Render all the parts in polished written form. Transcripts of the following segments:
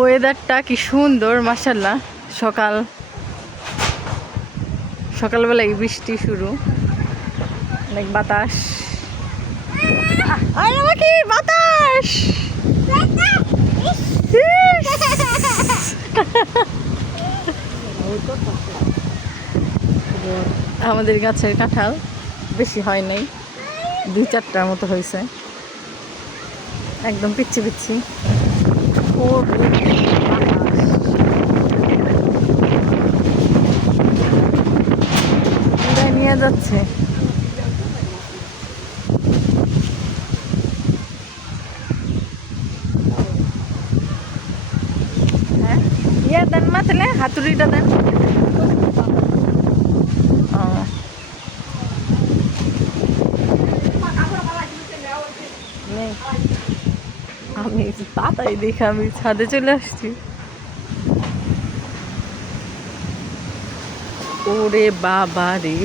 ওয়েদারটা কি সুন্দর মাশাআল্লাহ। সকালবেলায় বৃষ্টি শুরু, অনেক বাতাস। কি বাতাস! আমাদের গাছের কাঁঠাল বেশি হয় নাই, 2-4টার মতো হয়েছে, একদম পিচ্ছি পিচ্ছি। নিয়ে যাচ্ছে। হ্যাঁ, ইয়া দেন মা, তাহলে হাতুড়িটা দেন। আমি পাতাই দেখে আমি ছাদে চলে আসছি। ওরে বাবা রে,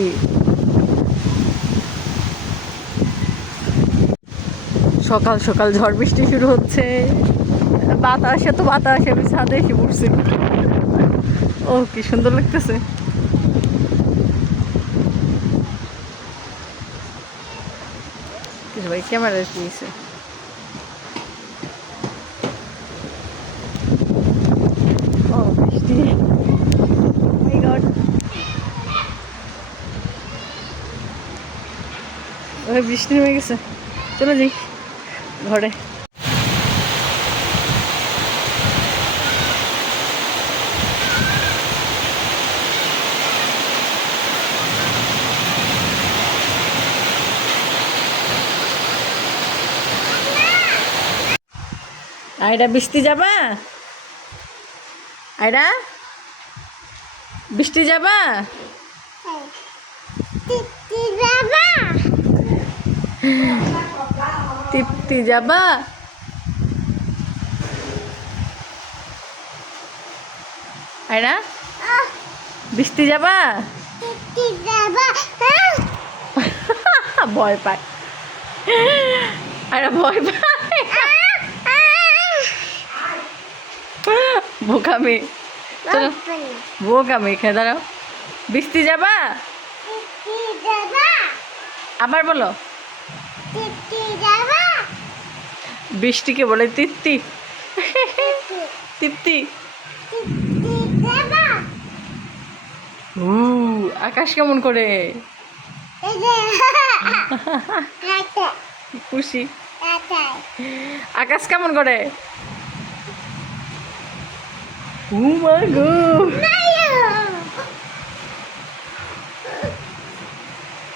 সকাল সকাল ঝড় বৃষ্টি শুরু হচ্ছে, বাতাসে তো বাতাসে আমি ছাদে এসে পড়ছি। ও কি সুন্দর লাগতেছে। কিছু ভাই ক্যামেরা দিয়েছে। ও বৃষ্টি, মাই গড। ওই বৃষ্টি নেমে গেছে, চলে যাই ঘরে। আইডা বৃষ্টি যাবা? আইডা বৃষ্টি যাবা? তৃপ্তি যাবা? আইডা বৃষ্টি যাবা? ভয় পায়, আরে ভয় পায়। বোকামি, চলো বোকামি খেয়ে দাঁড়াও। বৃষ্টি যাবা? আবার বলো। বৃষ্টিকে বলে তৃপ্তি। তৃপ্তি। আকাশ কেমন করে? খুশি। আকাশ কেমন করে?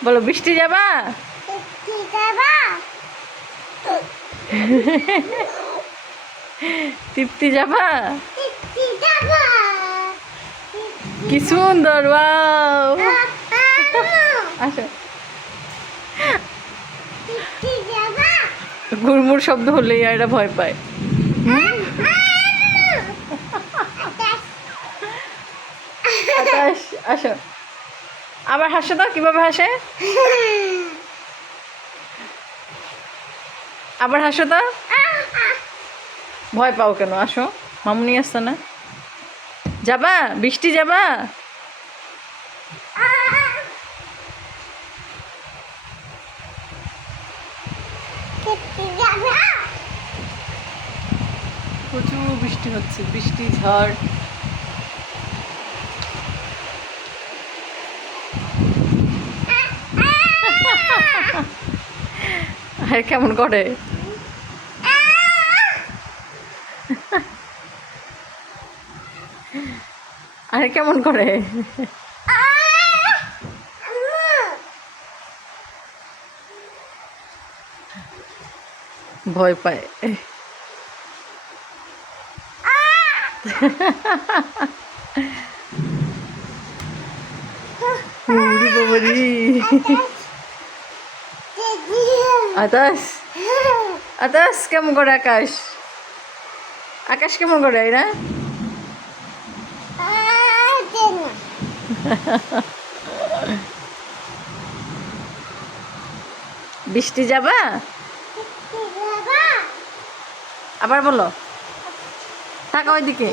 বলো বৃষ্টি যাবা? তৃপ্তি যাবা? কি সুন্দর, ওয়াও। আসো, গুড়মুড় শব্দ হলেই এরা ভয় পায়। আসো, আবার হাসো তো, কিভাবে হাসে? আবার হাসো তো। ভয় পাও কেন? আসো, মামুনি আসছে না। যাবা বৃষ্টি যাবা? প্রচুর বৃষ্টি হচ্ছে, বৃষ্টি ঝড়। আর কেমন করে? আরে কেমন করে? ভয় পায়। আকাশ, আকাশ কেমন করে? আকাশ, আকাশ কেমন করে? না বৃষ্টি যাবা? আবার বলো। টাকা ওইদিকে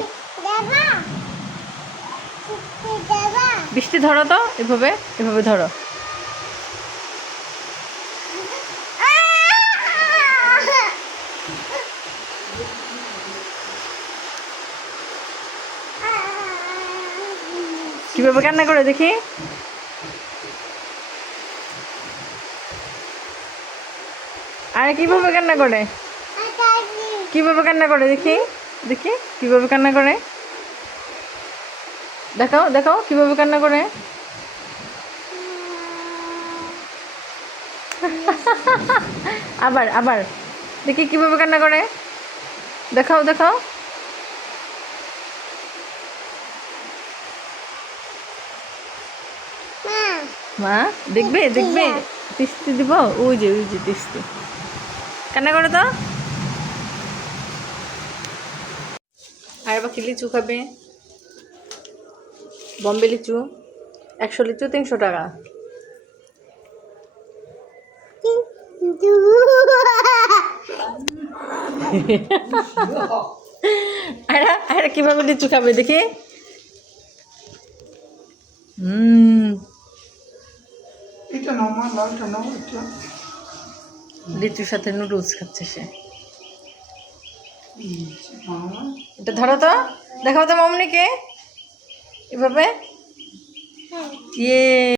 বৃষ্টি ধরো তো, এভাবে এভাবে ধরো। কিভাবে কান্না করে দেখি? আরে কিভাবে কান্না করে? কিভাবে কান্না করে দেখি? দেখি কিভাবে কান্না করে, দেখাও দেখাও কিভাবে কান্না করে। আবার আবার দেখি কিভাবে কান্না করে, দেখাও দেখাও। মা দেখবে দেখবে, তিস্তি দিব, ওই যে তিস্তি। কান্না করে তো। আর বাকি লিচু খাবে, বম্বে লিচু 100 লিচু 300 টাকা। আরে কিভাবে লিচু খাবে দেখি। লিচুর সাথে নুডলস খাচ্ছে সে। এটা ধরো তো, দেখাও তো মামনিকে এভাবে। ইয়ে